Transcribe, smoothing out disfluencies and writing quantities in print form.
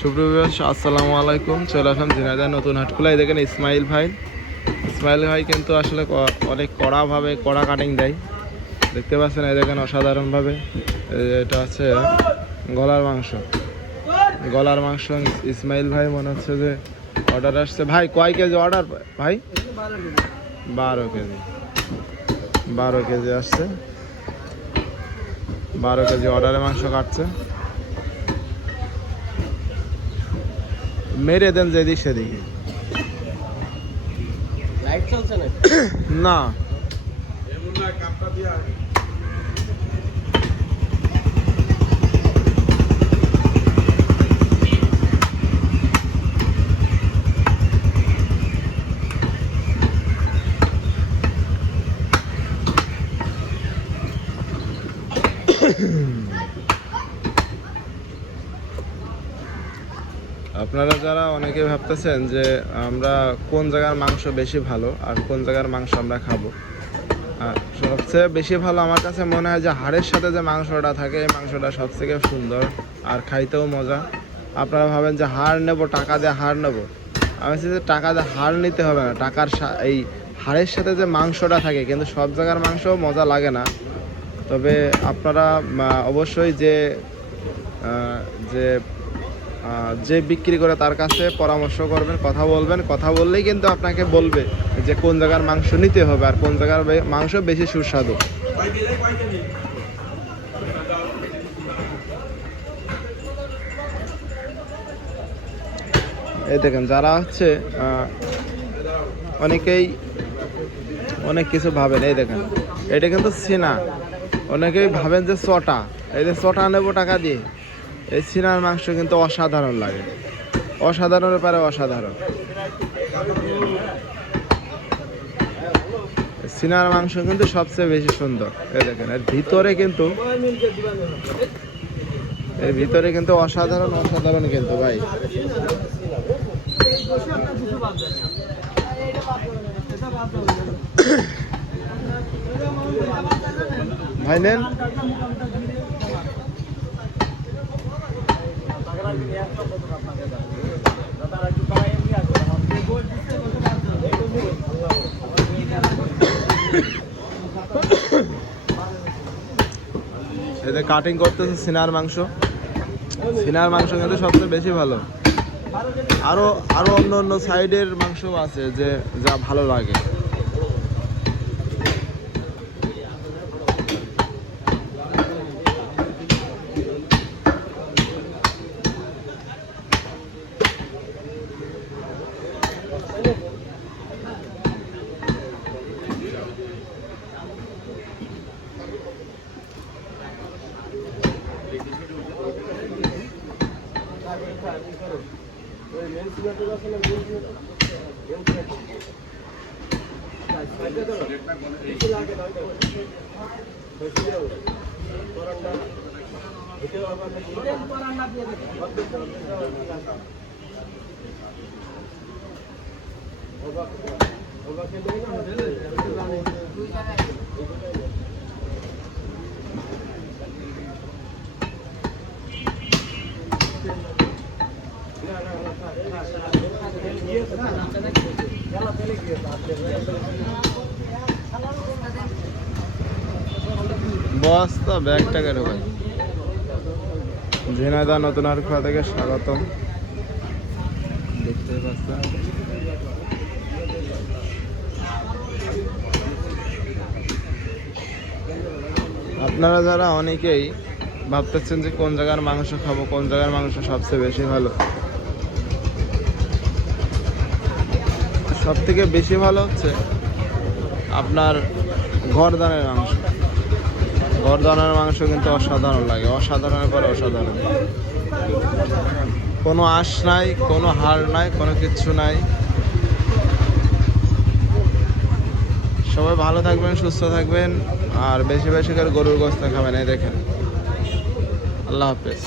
সুপ্রিয় আসসালামু আলাইকুম। চলে আসলাম ঝিনাইদহ নতুন হাটখোলায়। দেখেন ইসমাইল ভাই কিন্তু আসলে অনেক কড়া কাটিং দেয়, দেখতে পাচ্ছেন। এই দেখেন অসাধারণভাবে এটা হচ্ছে গলার মাংস। ইসমাইল ভাই মনে হচ্ছে যে অর্ডার আসছে। ভাই কয় কেজি অর্ডার ভাই? 12 কেজি আসছে। 12 কেজি অর্ডারে মাংস কাটছে। মেরে দেন যেদিক সেদিকে। লাইট চলছে না আপনারা যারা অনেকে ভাবতেছেন যে আমরা কোন জায়গার মাংস বেশি ভালো আর কোন জায়গার মাংস আমরা খাবো, সবচেয়ে বেশি ভালো আমার কাছে মনে হয় যে হাড়ের সাথে যে মাংসটা থাকে এই মাংসটা সবথেকে সুন্দর আর খাইতেও মজা। আপনারা ভাবেন যে হাড় নেব, টাকা দিয়ে হাড় নেব। আমি বলছি যে টাকা দিয়ে হাড় নিতে হবে না, এই হাড়ের সাথে যে মাংসটা থাকে, কিন্তু সব জায়গার মাংস মজা লাগে না। তবে আপনারা অবশ্যই যে বিক্রি করে তার কাছে পরামর্শ করবেন, কথা বললেই কিন্তু আপনাকে বলবে যে কোন জায়গার মাংস নিতে হবে আর কোন জায়গার মাংস বেশি সুস্বাদু। এই দেখেন যারা হচ্ছে অনেক কিছু ভাবেন। এই দেখেন এটা কিন্তু সিনা, অনেকেই ভাবেন যে চটা, এই যে চটা নেবো টাকা দিয়ে। এই সিনার মাংস কিন্তু অসাধারণ লাগে, অসাধারণের পরে অসাধারণ। সিনার মাংস কিন্তু সবচেয়ে বেশি সুন্দর। এই দেখেন এর ভিতরে কিন্তু অসাধারণ কিন্তু ভাই। ভাই নেন। এতে কাটিং করতেছে সিনার মাংস কিন্তু সবচেয়ে বেশি ভালো। আরো অন্য সাইডের মাংস আছে যে যা ভালো লাগে। বস্তা ব্যাগটা কেন ভাই? ঝিনাইদহ নতুন হাটখোলা থেকে স্বাগতম। দেখতে পাচ্ছেন আপনারা যারা অনেকেই ভাবতেছেন যে কোন জায়গার মাংস খাবো, কোন জায়গার মাংস সবচেয়ে বেশি ভালো। সব থেকে বেশি ভালো হচ্ছে আপনার গরদানের মাংস কিন্তু অসাধারণ লাগে, অসাধারণের পরে অসাধারণ। কোনো আঁশ নাই, কোনো হাড় নাই, কোনো কিচ্ছু নাই। সবাই ভালো থাকবেন, সুস্থ থাকবেন আর বেশি করে গরুর গোশত খাবেন। এই দেখেন, আল্লাহ হাফেজ।